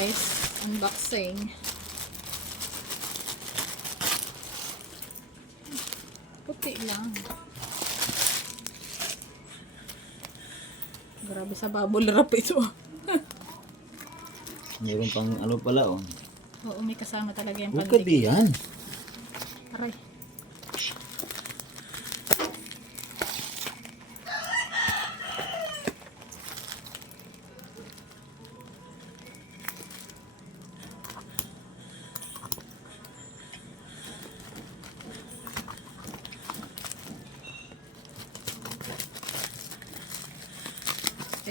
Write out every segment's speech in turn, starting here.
guys, unboxing. Puti lang. Grabe sa bubble wrap ito. Mayroon pang ano pala oh. Oo, may kasama talaga yung Huwag ka pandigit. di yan. Aray.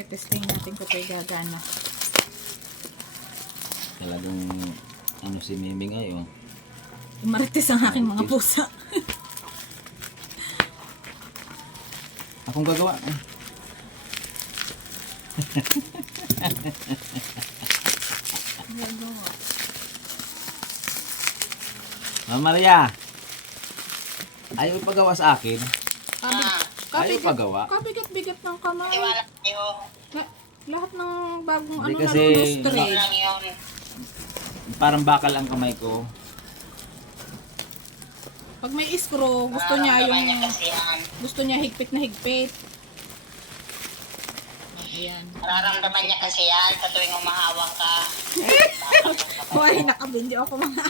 Testing natin kung ito'y gagana. Talagang ano si Miming ay oh. Imarites ang aking mga pusa. Akong gagawa. Gagawa. Mama Maria. Ayaw ipagawa sa akin. Ayaw pagawa. Kabigat-bigat ng kamay. Iwala kayo. Lahat ng bagong Hindi ano kasi na straight. Lang yun. Parang bakal ang kamay ko. Pag may screw, gusto niya Nararamdaman niya yung kasi yan. gusto niya higpit na higpit. Ayan. Nararamdaman niya kasi yan sa tuwing umahawak ka. Hoy, nakabindi ako mga.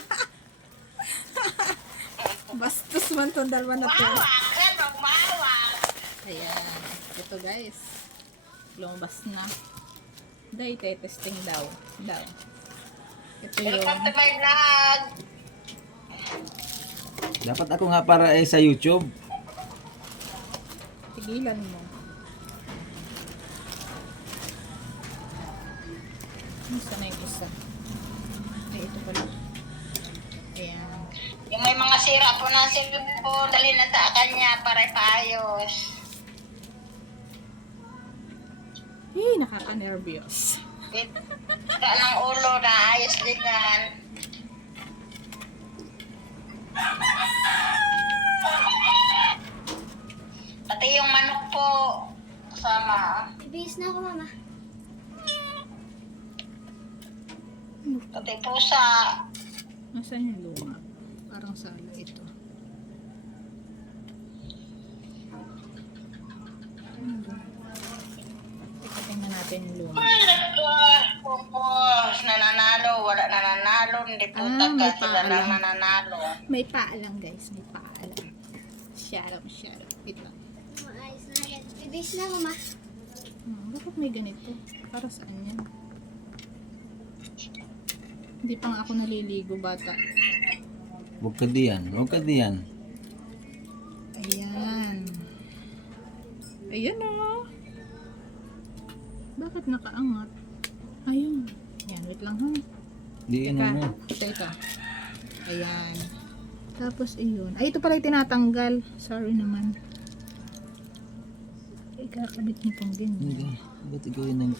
Bastos man tong dalawa na to. Umahawak! Ano? Umahawak! Ayan. Ito guys. Lumabas na. Dahil testing daw. Ito yung Welcome to my vlog! Dapat ako nga para sa YouTube. tigilan mo. Isa na yung isa. Ay, ito pala. Ayan. Yung may mga sira po na cellphone, dali na sa kanya para ipaayos. Nakaka-nervyos. Sira ng ulo, naayos din yan. Pati yung manok po, kasama. Ibis na ako, mama. Pati pusa. Nasaan yung luma? Parang sala ito. Tingnan natin yung luma. Ay, pupos, nananalo, wala nananalo, hindi po Ah, may sila lang paalam. nananalo. May paa lang guys, may paa lang. Shut up. Wait lang. Maayos na yan. Ibis na ako, ma. Bakit may ganito? Para saan yan? Hindi pa nga ako naliligo, bata. Huwag ka di yan. Huwag ka di yan. Ayan. Ayan o. Bakit nakaangat? Ayun. Ayan, wait lang ha. Di ano mo. Teka. Ayan. Tapos ayun. Ay, ito pala yung tinatanggal. Sorry naman. Ikakabit niyo pong ganyan. Hindi. Ba't ikaw yun ang...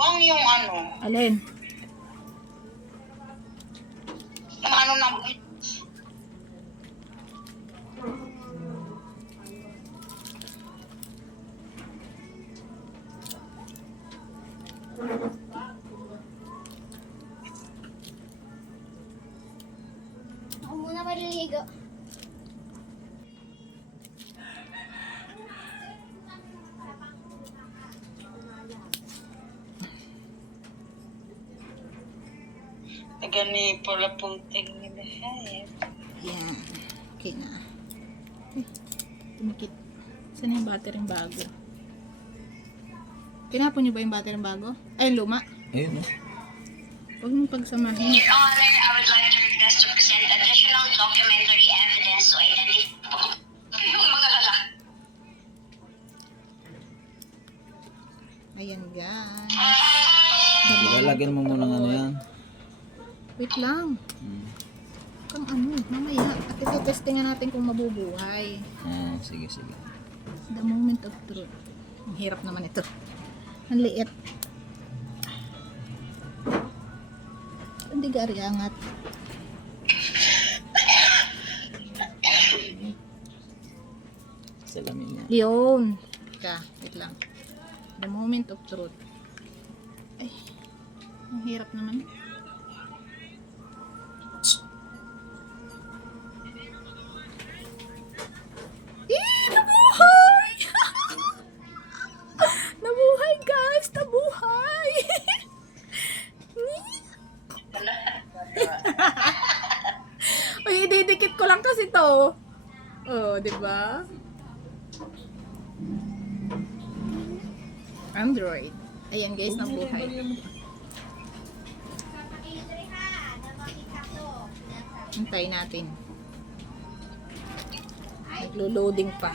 Buwang yung ano, Alin? yung ano na, Ako muna maliligo. gani pala punting nila. Ay, Ayan. Okay na. Ay, tumikit. Saan yung battery bago? Tinapon niyo ba yung battery bago? Ay, luma. Ayun oh. Huwag mong pagsamahin. Your Honor, I would like to request to present additional documentary evidence to identify yung mga lalaki. Ayan, guys. Lalagyan mo muna ng ano yan. Wait lang. Kang ano, mamaya. At ito, testingan natin kung mabubuhay. Ah, sige. The moment of truth. Ang hirap naman ito. Ang liit. Hindi gari angat. Salamin niya. Yun. Teka, wait lang. The moment of truth. Ay, ang hirap naman. Nabuhay! Nabuhay guys! Nabuhay! Uy, ididikit ko lang kasi to. Oh, di ba? Android. Ayan guys, nabuhay. Hintayin natin. Naglo-loading pa.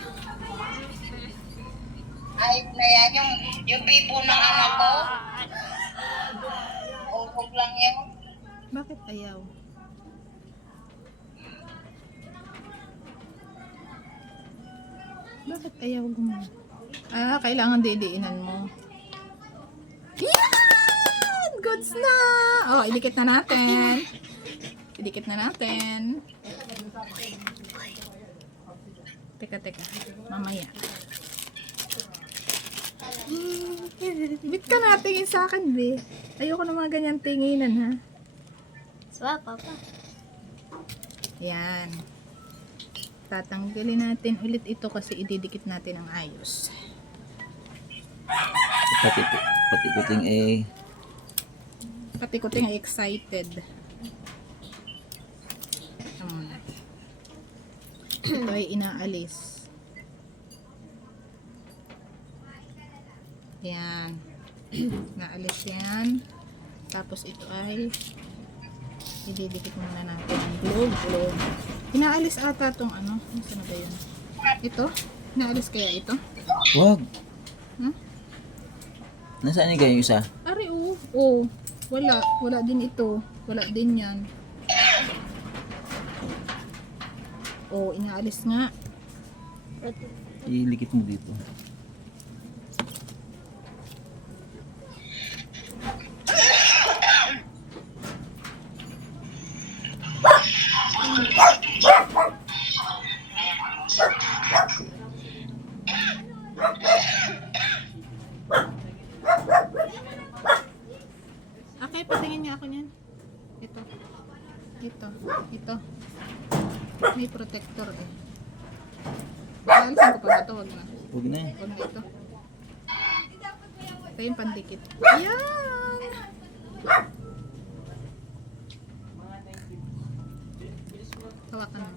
Ay, na yan, yung bibo ng anak ko. Ungkog lang yan. Bakit ayaw? Bakit ayaw gumana? Ah, kailangan didiinan mo. Yan! Goods na! Oh, idikit na natin. Idikit na natin. Teka. Mamaya. Bit ka na tingin sa akin, be. Ayoko na mga ganyan tinginan, ha? Swap, papa. Yan. Tatanggalin natin ulit ito kasi ididikit natin ang ayos. Pati kuting Pati ko ting excited. Ito ay inaalis. Yan. Naalis yan. Tapos ito ay ididikit muna natin ang globe. Inaalis ata tong ano. Saan na ba yun? Ito? Inaalis kaya ito? Wag. Hmm? Nasaan ni kayo isa? Ari, oh. Wala din ito. Wala din yan. Oh, inaalis nga. Ilikit mo dito. Okay, patingin niya ako niyan. Ito. May protector eh. Alisin ko pa ba ito? Wag na. Huwag na eh. Wag na ito. Ito yung pandikit. Ayan! Hawakan mo.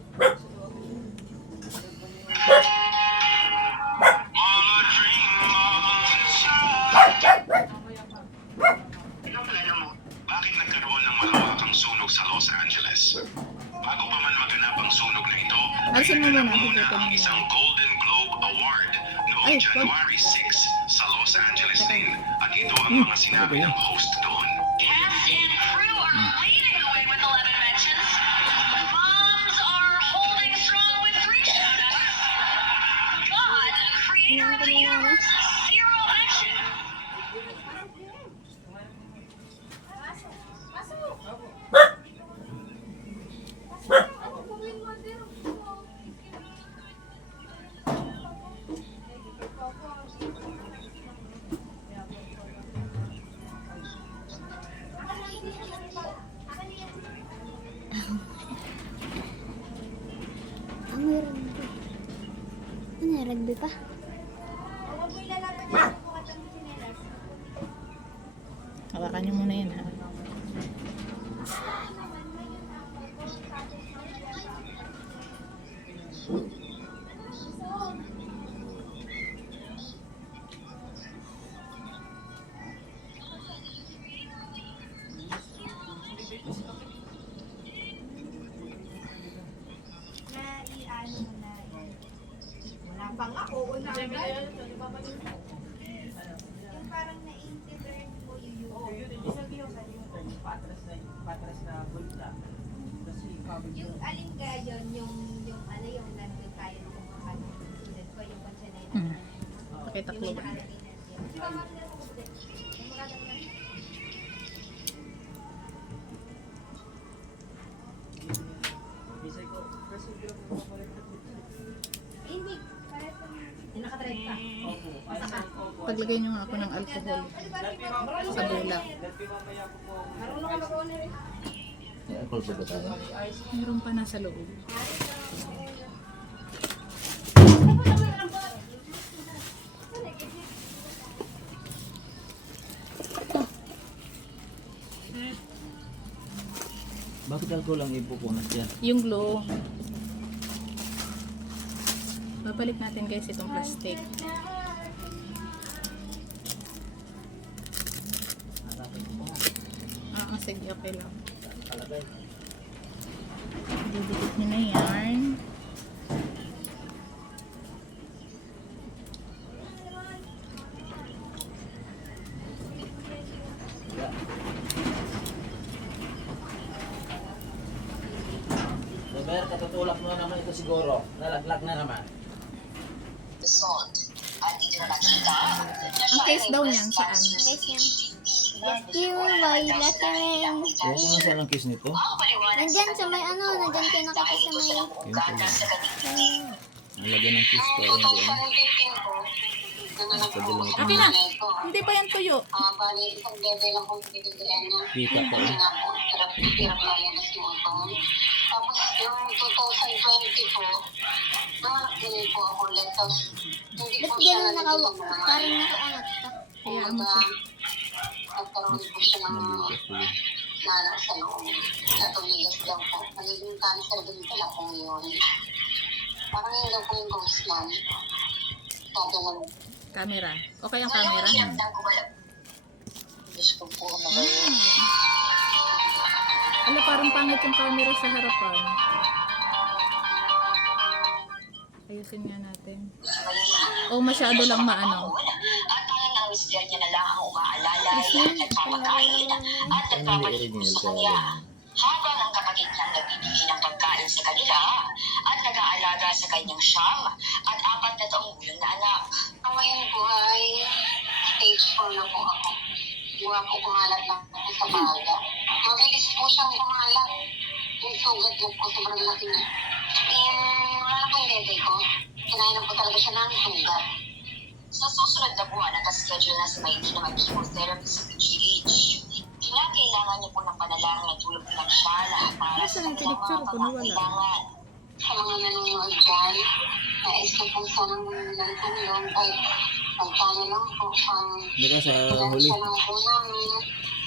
Bakit nagkaroon ng malawakang sunog sa Los Angeles? Bago pa man maganap ang sunog na ito, Alisin mo muna. muna Hugutin ang mo. isang Golden Globe Award noong Ay, January 6 sa Los Angeles din at ito ang mga sinabi ng host doon. Cast and crew are leading the way with 11 mentions. Moms are holding strong with 3 shoutouts. God, creator of the universe, 0 mention. Ano, rugby pa? Hawakan niyo muna yan ha. Yung alin ka yun, yung ano, yung nandun tayo nung kumakain ng student ko, yung konsenay na Pakita ko ba? Maglagay nyo nga ako ng alcohol sa bulak. May alcohol pa ba tayo? Meron pa nasa loob. Bakit alcohol ang ipupunas dyan? Yung glue. Babalik natin guys itong plastic. Sige, okay lang. Didikit nyo na yan. Robert, katutulak mo naman ito siguro. Nalaglag na naman. Ang case daw niyan, saan? Guys, yan. Love you, my lucky ring. Kung saan ang kiss nito? Nandyan sa may ano, nandyan kayo nakita sa may... Yun pala. Nalagyan ng kiss pa rin doon. Padalang Okay na. Hindi pa yan tuyo. Kita pa rin. Tapos yung 2020 po, nanganak din po ako ulit. Tapos hindi Ba't po siya gano'n nalagyan parang nakaangat ka? Hayaan mo siya. nagkaroon po siya ng nanak sa loob. Natumigas daw po. Nagiging cancer din pala po yun. Parang yun daw po yung ghost man. Sabi ng Camera. Okay ang camera? Diyos ko po, ano ba yun? Ala, parang pangit yung camera sa harapan. Ayusin nga natin. O masyado lang maano. At tanging ang mister niya na lang ang umaalala at nagpapakain at nagpapaligo sa kanya. Habang ang kapatid niyang nagbibigay ng pagkain sa kanila at nag-aalaga sa kanyang siyam at 4 na taong gulang na anak. Ngayon po ay stage 4 na po ako. Mula po kumalat lang ako sa baga. Mabilis po siyang kumalat. Yung sugat niya po sobrang laki na. Wala po yung bebe ko. Kinain po talaga siya ng sugat. Sa susunod na buwan, nakaschedule na si Maiti na mag-chemotherapy sa PGH. Kailangan niyo po ng panalangin at tulog ng siya lahat para sa Nasaan ang kanilang picture mga ko? Nawala. pangangailangan. Sa mga nanonood dyan, nais ko po sanang nagtulong kahit magkano lang po Hindi ka sa ilan huli. siya lang po namin,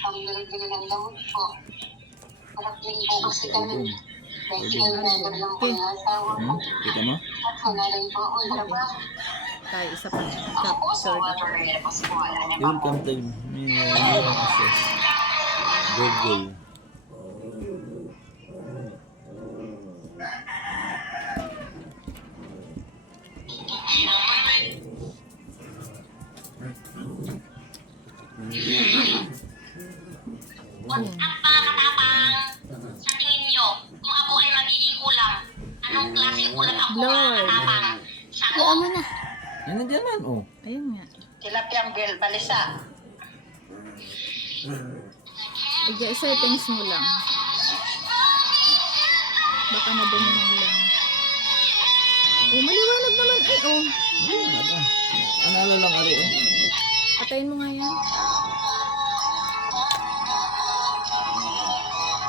pambili-bili ng gamot po. Harap din po kasi kami. Dahil sinunod lang po yung asawa ko. Kita mo? At sana rin po ang trabaho. Tayo, isa pa. Ako po sa Captured. water na Pascual. Welcome to me. Access. Google. What's up mga katapang? Sa tingin nyo, kung ako ay magiging ulam, anong klaseng ulam ako mga Lord. katapang? Kuha mo na. Yan nandiyan man, oh. Ayun nga. Tilapiyang balisa. I-settings mo lang. Baka nabumihan lang. Oh, maliwanag naman. Ay, oh. Ano lang, Ari, oh. Patayin mo nga yan.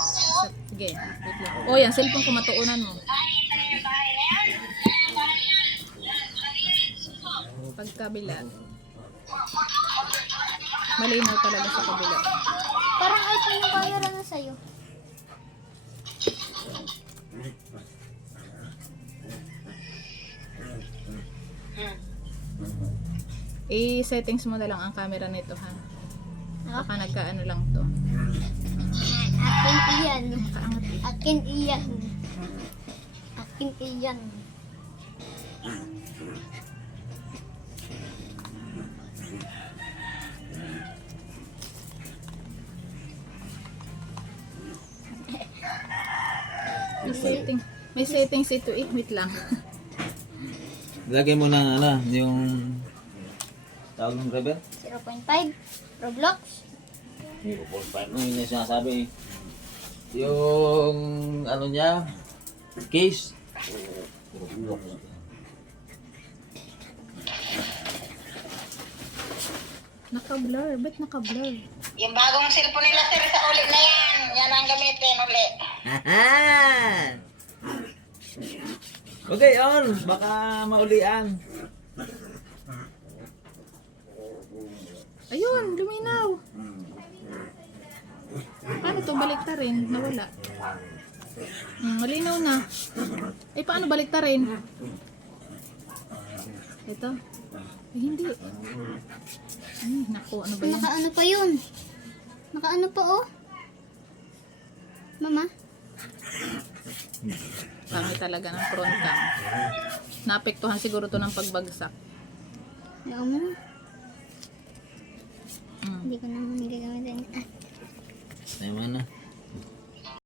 Sige, wait lang. Oh, yan. Cellphone ko matuunan mo. Pagkabila. Malinaw talaga sa kabila. Parang iPhone yung camera na sa'yo. I-settings mo na lang ang camera nito, ha? Baka nagkaano lang to. Akin iyan. Nakaangat eh. Akin iyan. Akin iyan. May settings ito eh. Wait lang. Lagay mo ng ano, yung tawag ng Rebel. 0.5. Roblox. Ano yun yung sinasabi? Yung ano niya, case. Naka-blur. Ba't naka-blur? Yung bagong cellphone nila, sir, sa ulit na yan. Yan ang gamitin uli. Ahan! Okay, on. Baka maulian. Ayun, luminaw. Paano to baliktarin? Nawala. Malinaw na. Eh, paano baliktarin? Ito. Eh, hindi. Naku, ano ba yan? Nakaano pa yun? Nakaano pa oh? Mama? Kami talaga ng front cam. Naapektuhan siguro to ng pagbagsak. Ayaw mo na. Mm. Hindi ko naman gagamitin. Ah. Tayo mo na.